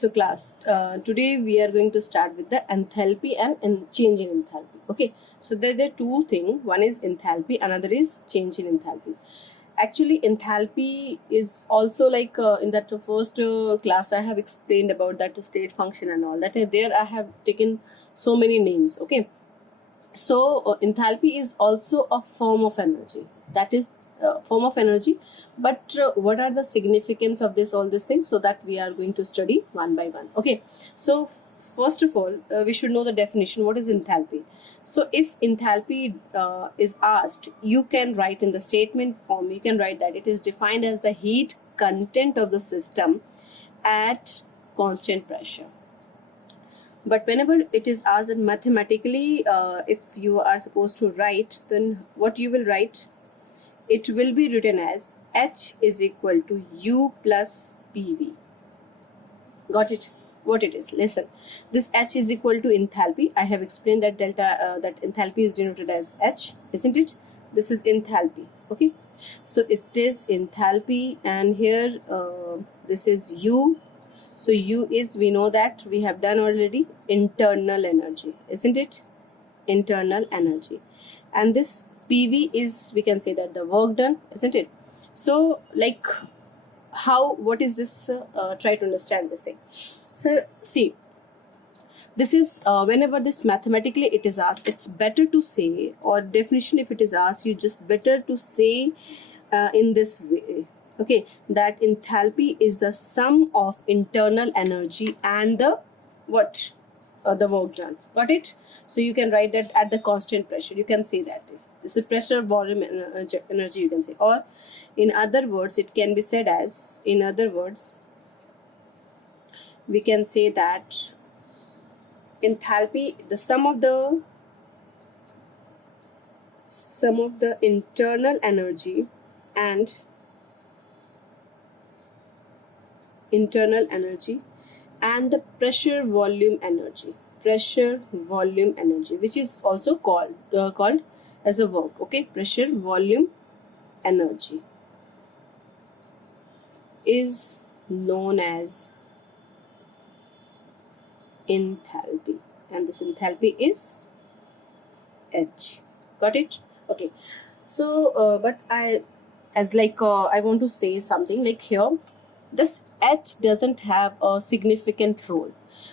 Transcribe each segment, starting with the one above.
So class, today we are going to start with the enthalpy and change in enthalpy. Okay, so there are two things. One is enthalpy, another is change in enthalpy. Actually, enthalpy is also like in that first class I have explained about that state function and all that. There I have taken so many names. Okay, so enthalpy is also a form of energy. That is form of energy, but what are the significance of this all these things, so that we are going to study one by one. Okay, so first of all we should know the definition. What is enthalpy? So if enthalpy is asked, you can write in the statement form, you can write that it is defined as the heat content of the system at constant pressure. But whenever it is asked that mathematically, if you are supposed to write, then what you will write? It will be written as H is equal to U plus PV. Got it? What it is? Listen, this H is equal to enthalpy. I have explained that that enthalpy is denoted as H, isn't it? This is enthalpy. Okay, so it is enthalpy, and here this is U. So U is, we know that we have done already, internal energy, isn't it? Internal energy. And this PV is, we can say that the work done, isn't it? So like how, what is this? Try to understand this thing. So see, this is whenever this mathematically it is asked, it's better to say, or definition if it is asked, you just better to say in this way. Okay, that enthalpy is the sum of internal energy and the what? The work done. Got it? So you can write that at the constant pressure. You can say that this is pressure, volume, energy, you can say. Or in other words, it can be said as, in other words, we can say that enthalpy, the sum of the internal energy and the pressure volume energy, which is also called as a work. Okay, pressure volume energy is known as enthalpy, and this enthalpy is H. Got it? Okay, so but I want to say something like here, this H doesn't have a significant role.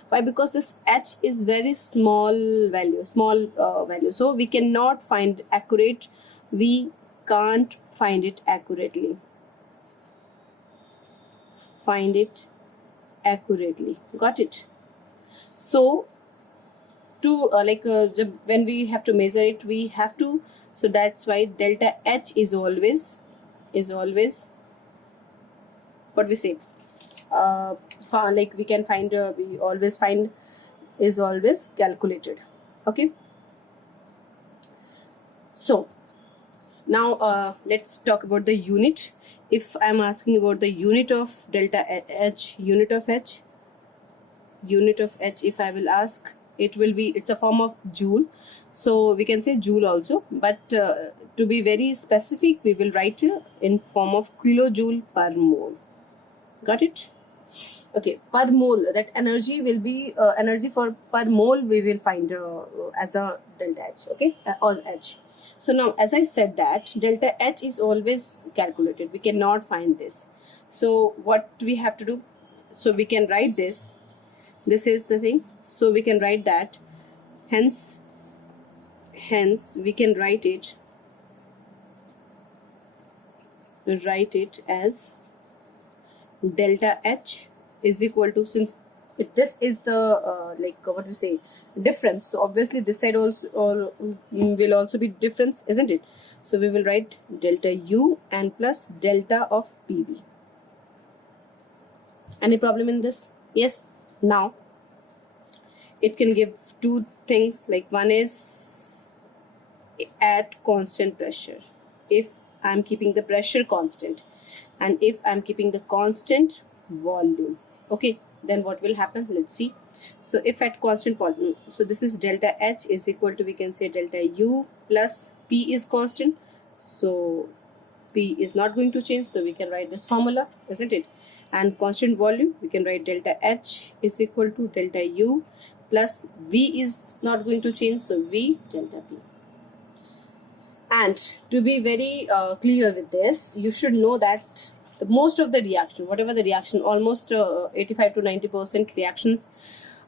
Why? Because this H is very small value, so we cannot find accurate, we can't find it accurately. Got it? So to when we have to measure it, we have to, so that's why delta H is always what we say, we can find, we always find, is always calculated. Okay, so now let's talk about the unit. If I'm asking about the unit of delta H, if I will ask, it will be, it's a form of joule, so we can say joule also, but to be very specific, we will write in form of kilojoule per mole. Got it? Okay, per mole, that energy will be energy for per mole we will find as a delta H. Okay, as H. So now, as I said that delta H is always calculated, we cannot find this. So what we have to do? So we can write this. This is the thing. So we can write that. Hence we can write it as delta H is equal to, since if this is the what we say, difference, so obviously this side also will also be difference, isn't it? So we will write delta U and plus delta of PV. Any problem in this? Yes. Now it can give two things, like one is at constant pressure, if I'm keeping the pressure constant, and if I'm keeping the constant volume. Okay, then what will happen? Let's see. So if at constant volume, so this is delta H is equal to, we can say delta U plus P is constant, so P is not going to change, so we can write this formula, isn't it? and constant volume, we can write delta H is equal to delta U plus V is not going to change, so V delta P. And to be very clear with this, you should know that most of the reaction, whatever the reaction, almost 85 to 90% reactions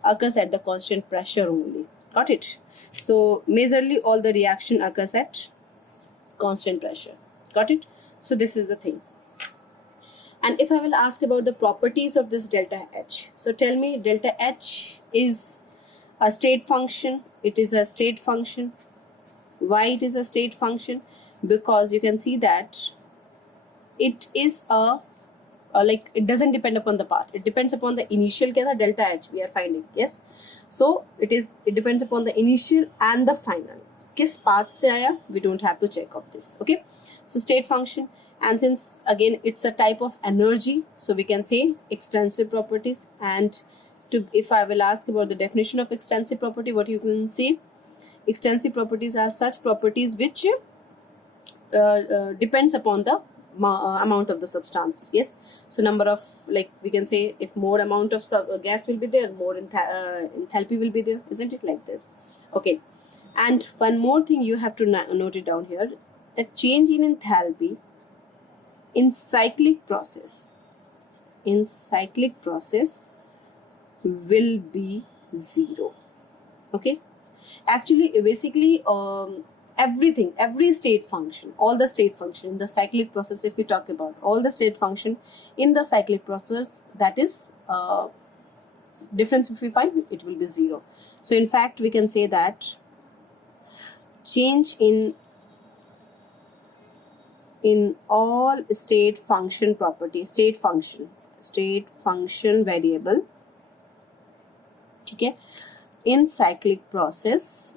occurs at the constant pressure only. Got it? So majorly all the reaction occurs at constant pressure. Got it? So this is the thing. And if I will ask about the properties of this delta H, so tell me, delta H is a state function. It is a state function. Why it is a state function? Because you can see that it is like it doesn't depend upon the path. It depends upon the initial delta H we are finding. Yes, so it depends upon the initial and the final. Kis path se aaya, we don't have to check of this. Okay, so state function, and since again it's a type of energy, so we can say extensive properties. And if I will ask about the definition of extensive property, what you can say, extensive properties are such properties which depends upon the amount of the substance. Yes, so number of, like we can say, if more amount of gas will be there, more enthalpy will be there, isn't it, like this? Okay, and one more thing you have to note it down here, that change in enthalpy in cyclic process will be zero. Okay, actually basically everything, every state function, all the state function in the cyclic process, if we talk about all the state function in the cyclic process, that is difference if we find, it will be zero. So in fact we can say that change in all state function property, state function variable, okay, in cyclic process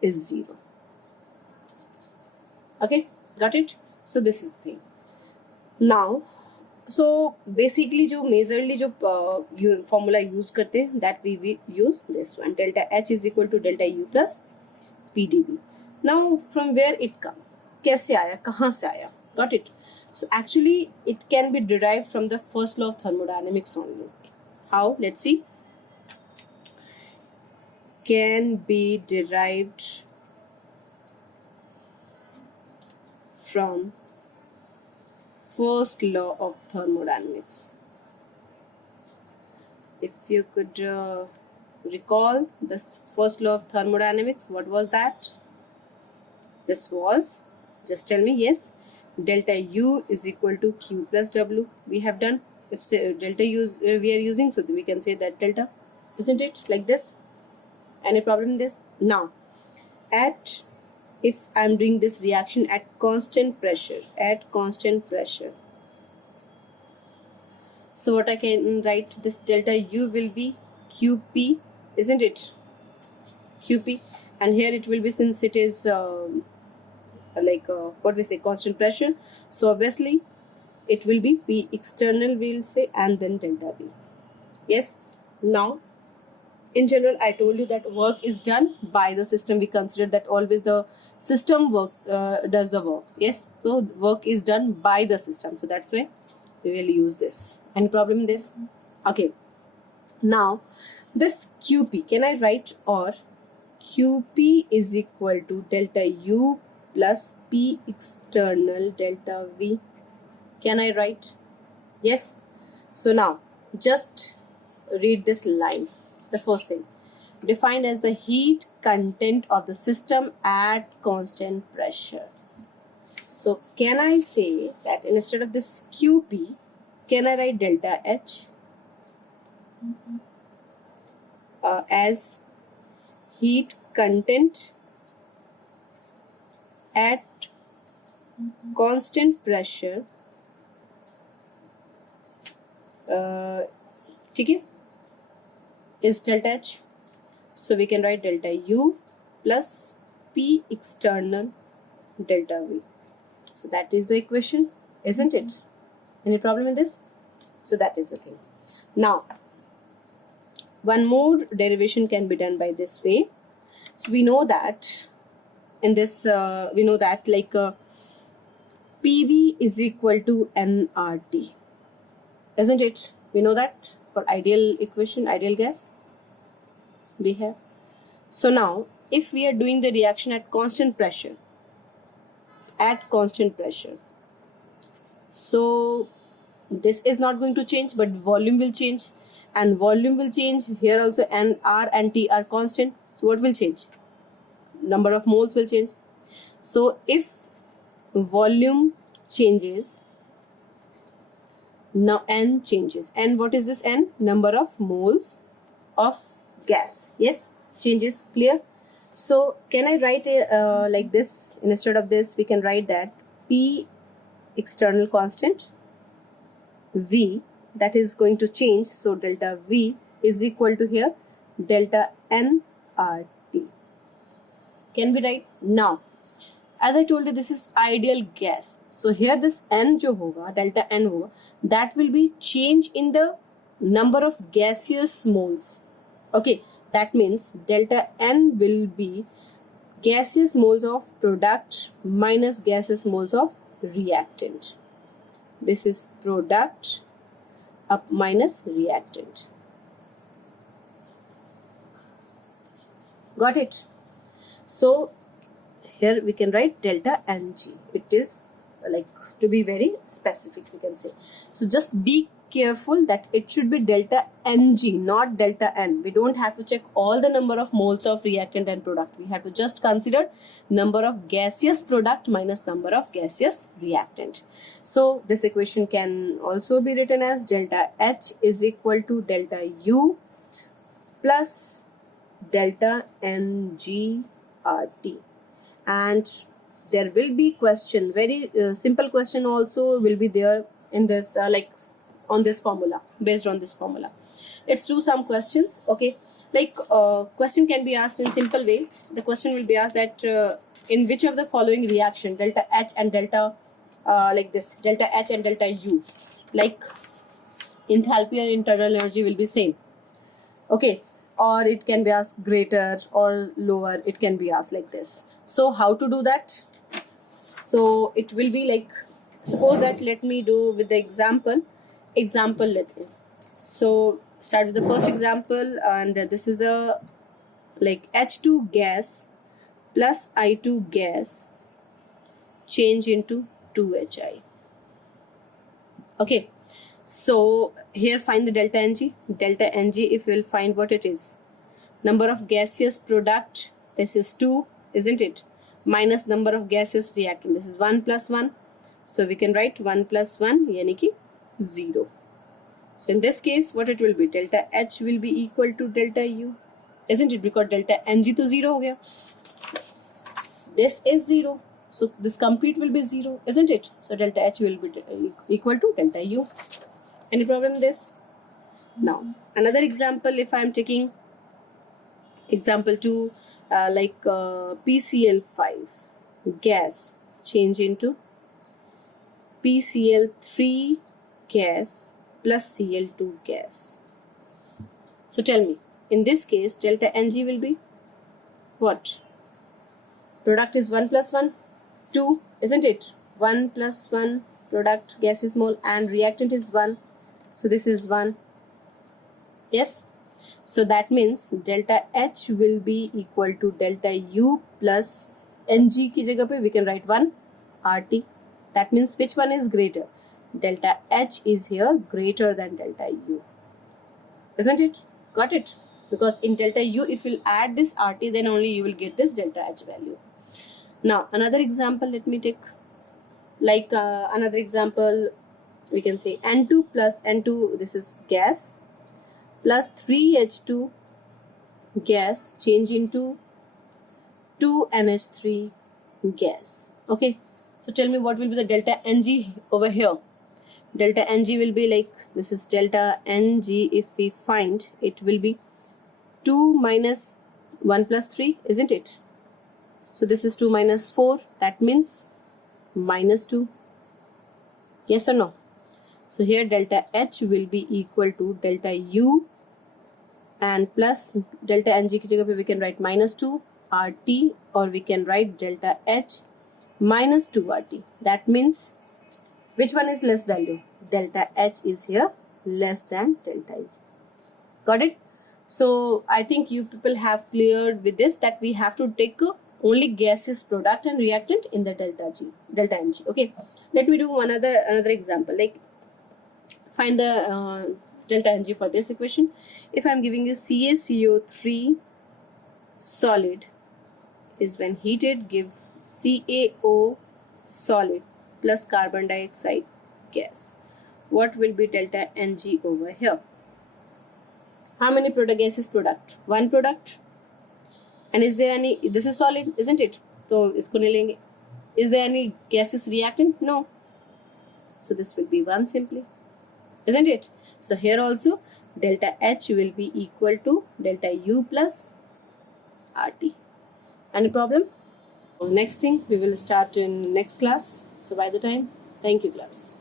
is zero. Okay, got it? So this is the thing. Now, so basically जो majorly जो formula use करते हैं, that we use this one, delta H is equal to delta U plus PdV. Now from where it comes, कैसे आया, कहाँ से आया? Got it? So actually it can be derived from the first law of thermodynamics only. How? Let's see. Can be derived from first law of thermodynamics. If you could recall this first law of thermodynamics, what was that? This was, just tell me, yes, delta U is equal to Q plus W. We have done. If say delta U we are using, so we can say that delta, isn't it, like this? Any problem in this? Now, if I am doing this reaction at constant pressure, so what I can write, this delta U will be QP, isn't it? QP, and here it will be, since it is what we say, constant pressure, so obviously it will be P external, we'll say, and then delta V. Yes. Now in general, I told you that work is done by the system. We consider that always the system works, does the work. Yes, so work is done by the system. So that's why we will use this. Any problem in this? Okay. Now, this QP, can I write, or QP is equal to delta U plus P external delta V. Can I write? Yes. So now, just read this line. The first thing, defined as the heat content of the system at constant pressure. So can I say that instead of this QP, can I write delta H as heat content at constant pressure? ठीक है, is delta H. So we can write delta U plus P external delta V. So that is the equation, isn't it? Any problem in this? So that is the thing. Now, one more derivation can be done by this way. So we know that in this, PV is equal to nRT, isn't it? We know that for ideal equation, ideal gas we have. So now if we are doing the reaction at constant pressure, so this is not going to change, but volume will change, and volume will change here also, and R and T are constant. So what will change? Number of moles will change. So if volume changes, now N changes. And what is this N? Number of moles of gas. Yes, changes. Clear? So can I write like this? Instead of this, we can write that P external constant, V, that is going to change. So delta V is equal to here delta nRT. Can we write? Now, as I told you, this is ideal gas. So here this N jo hoga, delta N hoga, that will be change in the number of gaseous moles. Okay, that means delta N will be gaseous moles of product minus gaseous moles of reactant. This is product up minus reactant. Got it? So here we can write delta Ng. It is like to be very specific, we can say. So just be careful that it should be delta Ng, not delta N. We don't have to check all the number of moles of reactant and product. We have to just consider number of gaseous product minus number of gaseous reactant. So this equation can also be written as delta H is equal to delta U plus delta Ng RT. And there will be question, very simple question also will be there in this like on this formula, based on this formula. Let's do some questions. Okay, like question can be asked in simple way. The question will be asked that in which of the following reaction delta H and delta like this, delta H and delta U, like enthalpy and internal energy will be same. Okay, or it can be asked greater or lower, it can be asked like this. So how to do that? So it will be like, suppose that, let me do with the example let me. So start with the first example, and this is the like H2 gas plus I2 gas change into 2HI. Okay, so here find the delta Ng. Delta Ng, if you will find what it is, number of gaseous product, this is 2, isn't it, minus number of gaseous reactant, this is 1 plus 1. So we can write 1 plus 1 yani ki 0. So in this case what it will be, delta H will be equal to delta U, isn't it, because delta Ng to 0 ho gaya, this is 0, so this complete will be 0, isn't it? So delta H will be equal to delta U. Any problem in this? Now another example, if I am taking example 2, like PCl5 gas change into PCl3 gas plus Cl2 gas. So tell me, in this case delta Ng will be what? Product is 1 plus 1, 2, isn't it? 1 plus 1 product gaseous mole, and reactant is 1, so this is 1. Yes, so that means delta H will be equal to delta U plus Ng ki jagah pe we can write 1 RT. That means which one is greater? Delta H is here greater than delta U, isn't it? Got it? Because in delta U, if you add this RT, then only you will get this delta H value. Now another example, let me take like another example, we can say N2 plus N2, this is gas, plus 3H2 gas change into 2NH3 gas. Okay, so tell me what will be the delta Ng over here. Delta Ng will be like, this is delta Ng, if we find, it will be 2 minus 1 plus 3, isn't it? So this is 2 minus 4, that means minus 2. Yes or no? So here delta H will be equal to delta U and plus delta Ng ki jagah pe we can write minus 2 RT, or we can write delta H minus 2 RT. That means which one is less value? Delta H is here less than delta E. Got it? So I think you people have cleared with this that we have to take only gaseous product and reactant in the delta Ng. Okay, let me do another example. Like find the delta Ng for this equation. If I am giving you CaCO3 solid is when heated give CaO solid plus carbon dioxide gas. What will be delta Ng over here? How many gases product? One product. And is there any, this is solid, isn't it? So isko nahi lenge. Is there any gaseous reactant? No. So this will be 1 simply, isn't it? So here also delta H will be equal to delta U plus RT. Any problem? Next thing we will start in next class. So by the time, thank you class.